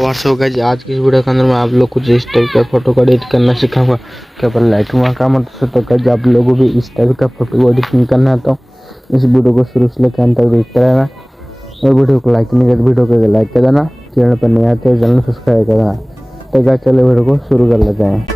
WhatsApp guys, आज की इस वीडियो के अंदर मैं आप लोग कुछ इस टाइप का फोटो को एडिट करना सिखाऊंगा। क्या पर लाइटरूम का काम होता है, तो गाइस आप लोगों भी इस टाइप का फोटो एडिटिंग करना है तो इस वीडियो को शुरू से लेकर अंत तक देखते रहना और वीडियो को लाइक नहीं कर वीडियो को लाइक कर देना। चैनल पर नया आते हैं चैनल सब्सक्राइब कर देना। तो गाइस चलो वीडियो को शुरू कर लेते हैं।